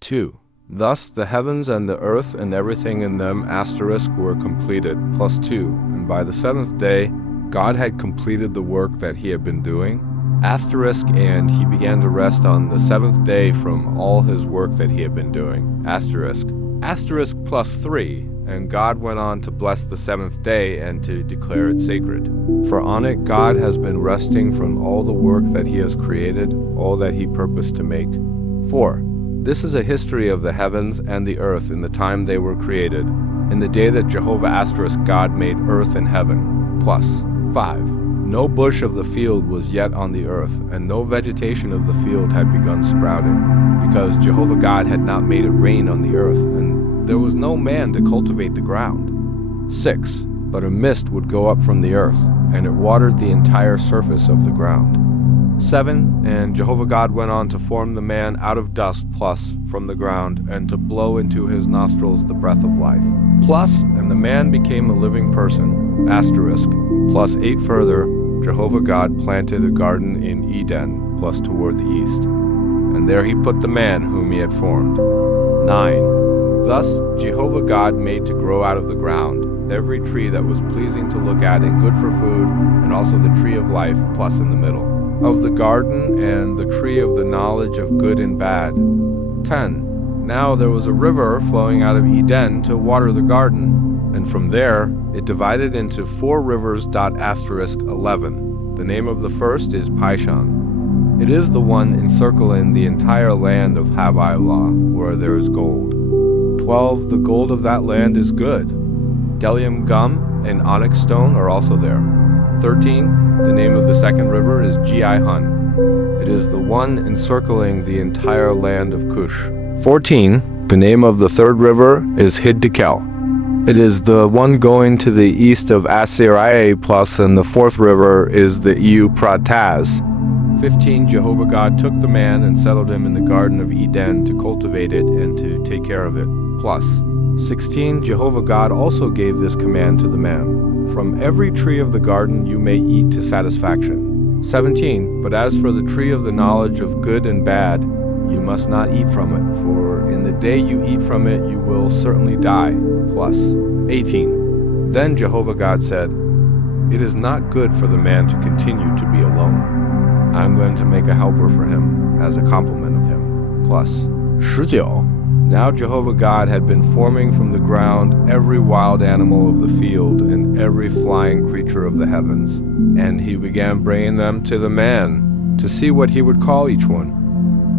2. Thus the heavens and the earth and everything in them * were completed, +2. And by the seventh day God had completed the work that he had been doing, *, and he began to rest on the seventh day from all his work that he had been doing, *, +3. And God went on to bless the seventh day and to declare it sacred. For on it God has been resting from all the work that he has created, all that he purposed to make. 4. This is a history of the heavens and the earth in the time they were created, in the day that Jehovah * God made earth and heaven, +5. No bush of the field was yet on the earth, and no vegetation of the field had begun sprouting, because Jehovah God had not made it rain on the earth, and there was no man to cultivate the ground. 6. But a mist would go up from the earth, and it watered the entire surface of the ground. 7. And Jehovah God went on to form the man out of dust from the ground, and to blow into his nostrils the breath of life. And the man became a living person, *, +8 further, Jehovah God planted a garden in Eden, toward the east. And there he put the man whom he had formed. 9. Thus Jehovah God made to grow out of the ground every tree that was pleasing to look at and good for food, and also the tree of life, in the middle of the garden, and the tree of the knowledge of good and bad. 10. Now there was a river flowing out of Eden to water the garden, and from there it divided into 4 rivers. *11. The name of the first is Pishon. It is the one encircling the entire land of Havilah, where there is gold. 12. The gold of that land is good. Bdellium gum and onyx stone are also there. 13. The name of the second river is Gihon. It is the one encircling the entire land of Cush. 14. The name of the third river is Hiddekel. It is the one going to the east of Assyria, and the fourth river is the Euphrates. 15. Jehovah God took the man and settled him in the Garden of Eden to cultivate it and to take care of it. 16. Jehovah God also gave this command to the man: from every tree of the garden you may eat to satisfaction. 17. But as for the tree of the knowledge of good and bad, you must not eat from it, for in the day you eat from it you will certainly die. 18. Then Jehovah God said, "It is not good for the man to continue to be alone. I am going to make a helper for him as a complement of him." 19. Now Jehovah God had been forming from the ground every wild animal of the field and every flying creature of the heavens, and he began bringing them to the man to see what he would call each one.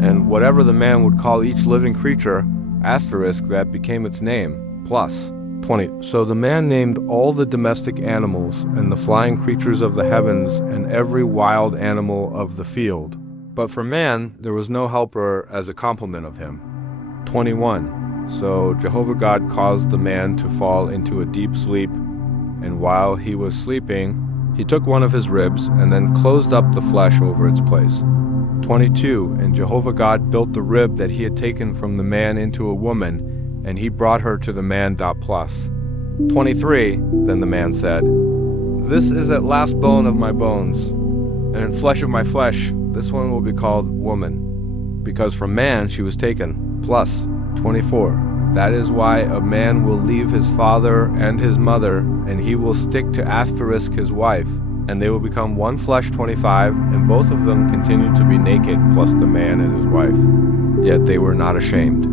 And whatever the man would call each living creature, * that became its name, +20. So the man named all the domestic animals and the flying creatures of the heavens and every wild animal of the field. But for man there was no helper as a complement of him. 21. So Jehovah God caused the man to fall into a deep sleep, and while he was sleeping, he took one of his ribs and then closed up the flesh over its place. 22. And Jehovah God built the rib that he had taken from the man into a woman, and he brought her to the man. 23. Then the man said, "This is at last bone of my bones, and flesh of my flesh. This one will be called woman, because from man she was taken." 24. That is why a man will leave his father and his mother, and he will stick to * his wife, and they will become one flesh. 25. And both of them continued to be naked, plus the man and his wife. Yet they were not ashamed.